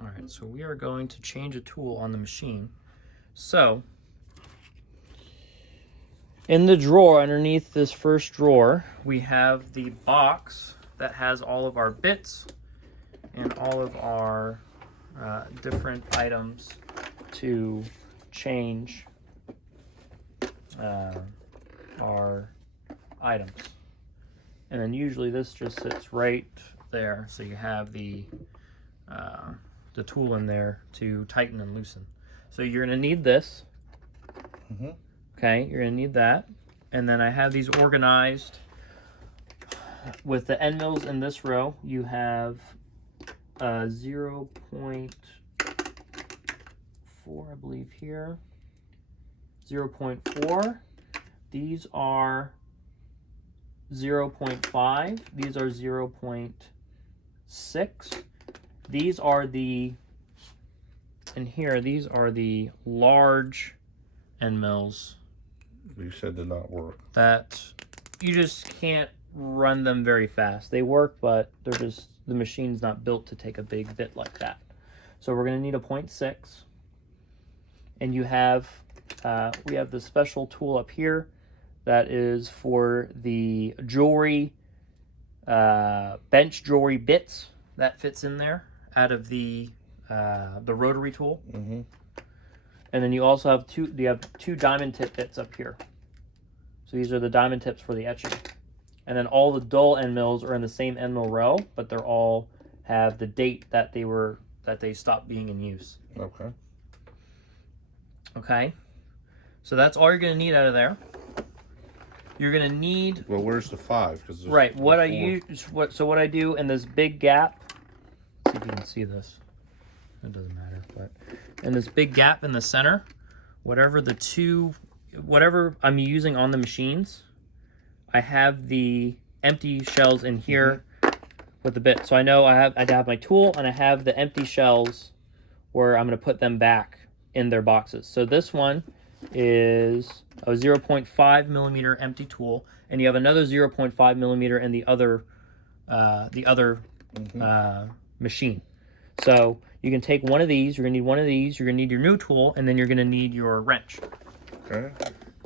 All right, so we are going to change a tool on the machine. So, in the drawer, underneath this first drawer, we have the box that has all of our bits and all of our different items to change our items. And then usually this just sits right there, so you have the tool in there to tighten and loosen. So you're going to need this. Mm-hmm. Okay, you're going to need that. And then I have these organized with the end mills in this row. You have 0.4, I believe, here. 0.4. These are 0.5. These are 0.6. These are the, and here, these are the large end mills. You said did not work. That you just can't run them very fast. They work, but they're just, the machine's not built to take a big bit like that. So we're going to need a 0.6. And you have, we have the special tool up here that is for the jewelry, bench jewelry bits that fits in there out of the rotary tool. Mm-hmm. And then you also have two diamond tip bits up here. So these are the diamond tips for the etching. And then all the dull end mills are in the same end mill row, but they're all have the date that they stopped being in use. Okay. Okay. So that's all you're going to need out of there. You're going to need. Well, where's the 5? Right. What I use. So what I do in this big gap. Let's see if you can see this. It doesn't matter, but in this big gap in the center, whatever I'm using on the machines, I have the empty shells in here with the bit. So I know I have my tool and I have the empty shells where I'm going to put them back in their boxes. So this one is a 0.5 millimeter empty tool, and you have another 0.5 millimeter in the other machine. So you can take one of these, you're going to need one of these, you're going to need your new tool, and then you're going to need your wrench. Okay.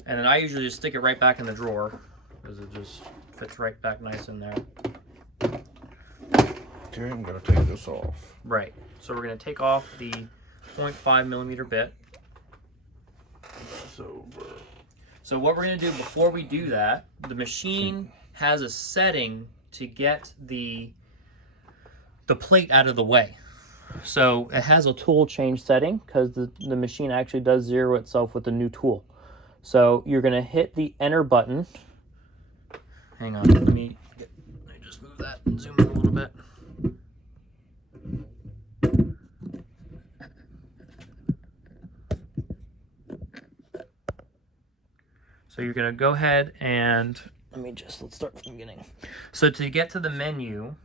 And then I usually just stick it right back in the drawer because it just fits right back nice in there. Okay, I'm going to take this off. Right. So we're going to take off the 0.5 millimeter bit. So what we're going to do before we do that, the machine has a setting to get the plate out of the way. So it has a tool change setting because the machine actually does zero itself with the new tool. So you're going to hit the enter button. Hang on, let me just move that and zoom in a little bit. So you're going to go ahead and let's start from the beginning. So to get to the menu,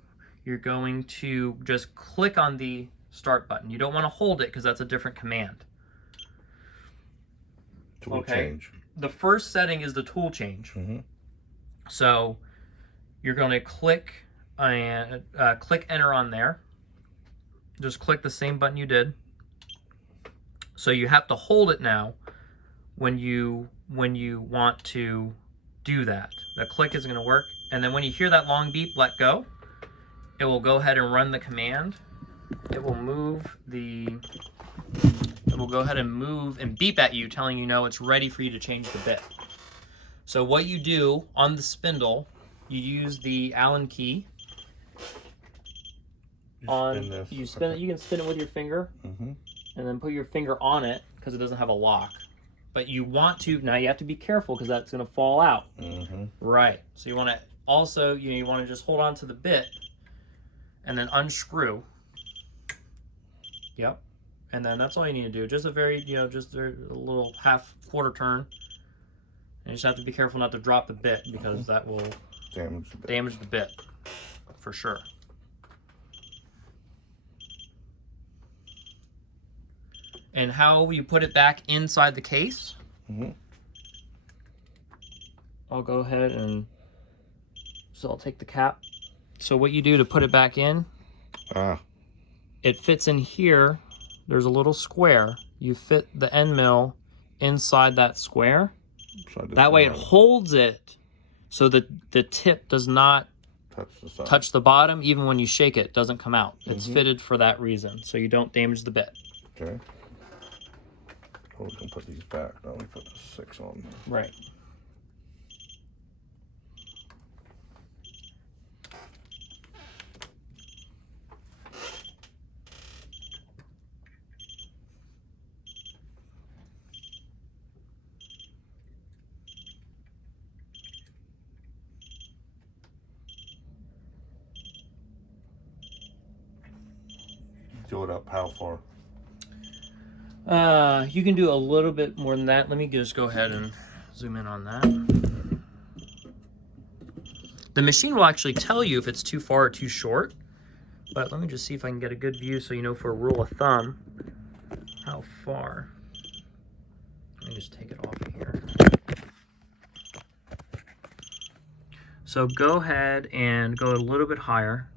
you're going to just click on the start button. You don't want to hold it because that's a different command. Tool change. The first setting is the tool change. Mm-hmm. So you're going to click enter on there. Just click the same button you did. So you have to hold it now when you want to do that. The click is going to work, and then when you hear that long beep, let go. It will go ahead and run the command. It will go ahead and move and beep at you, telling you no, it's ready for you to change the bit. So what you do on the spindle, you use the Allen key. You spin it. You can spin it with your finger, and then put your finger on it because it doesn't have a lock. But you want to now. You have to be careful because that's going to fall out. Right. So you want to also you want to just hold on to the bit, and then unscrew. Yep. And then that's all you need to do. Just a very just a little quarter turn. And you just have to be careful not to drop the bit because that will damage the bit for sure. And how you put it back inside the case, I'll go ahead and so I'll take the cap. So what you do to put it back in it fits in here. There's a little square. You fit the end mill inside that square. That way it holds it so that the tip does not touch the bottom. Even when you shake it, it doesn't come out. It's fitted for that reason, so you don't damage the bit. Okay. Oh, we can put these back. Now we put the 6 on. Right. Do it up how far? You can do a little bit more than that. Let me just go ahead and zoom in on that. The machine will actually tell you if it's too far or too short, but let me just see if I can get a good view so you know for a rule of thumb how far. Let me just take it off of here. So go ahead and go a little bit higher.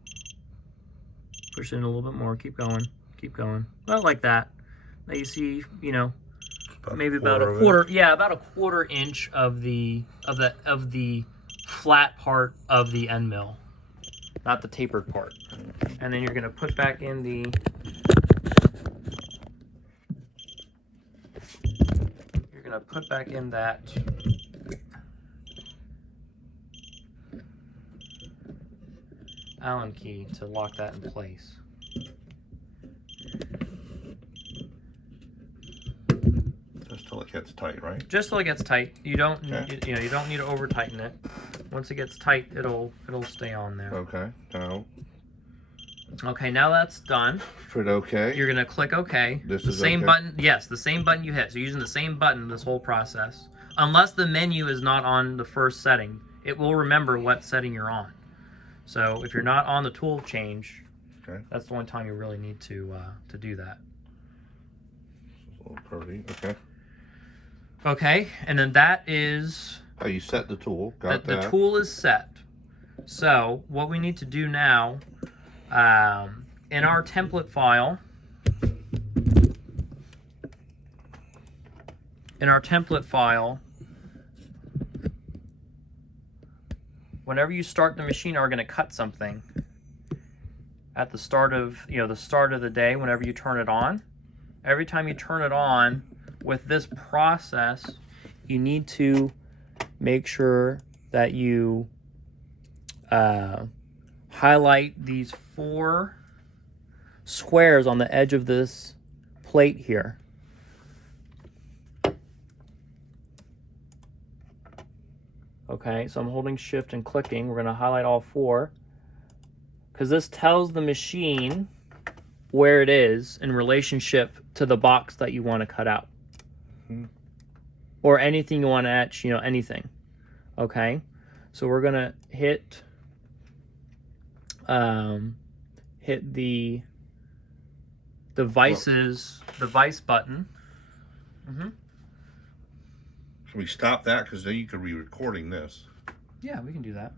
Push in a little bit more. Keep going. Keep going. Well, like that. Now you see, you know, maybe about a quarter. Yeah, about a quarter inch of the flat part of the end mill, not the tapered part. And then you're gonna put back in the. You're gonna put back in that. Allen key to lock that in place. Just till it gets tight, right? Just till it gets tight. You don't you know, you don't need to over tighten it. Once it gets tight, it'll stay on there. Okay. Now. Okay, now that's done. Put OK. You're gonna click OK. This the is same okay? button. Yes, the same button you hit. So you're using the same button this whole process. Unless the menu is not on the first setting, it will remember what setting you're on. So if you're not on the tool change, okay, that's the one time you really need to do that. A little pretty. Okay. Okay, and then that is how you set the tool. Got that. The tool is set. So what we need to do now, in our template file, whenever you start the machine, we're going to cut something at the start of, the start of the day. Whenever you turn it on, every time you turn it on with this process, you need to make sure that you highlight these 4 squares on the edge of this plate here. Okay, so I'm holding shift and clicking. We're going to highlight all 4 because this tells the machine where it is in relationship to the box that you want to cut out. Or anything you want to etch, anything. Okay, so we're going to hit the device button. Can we stop that? Because then you could be recording this. Yeah, we can do that.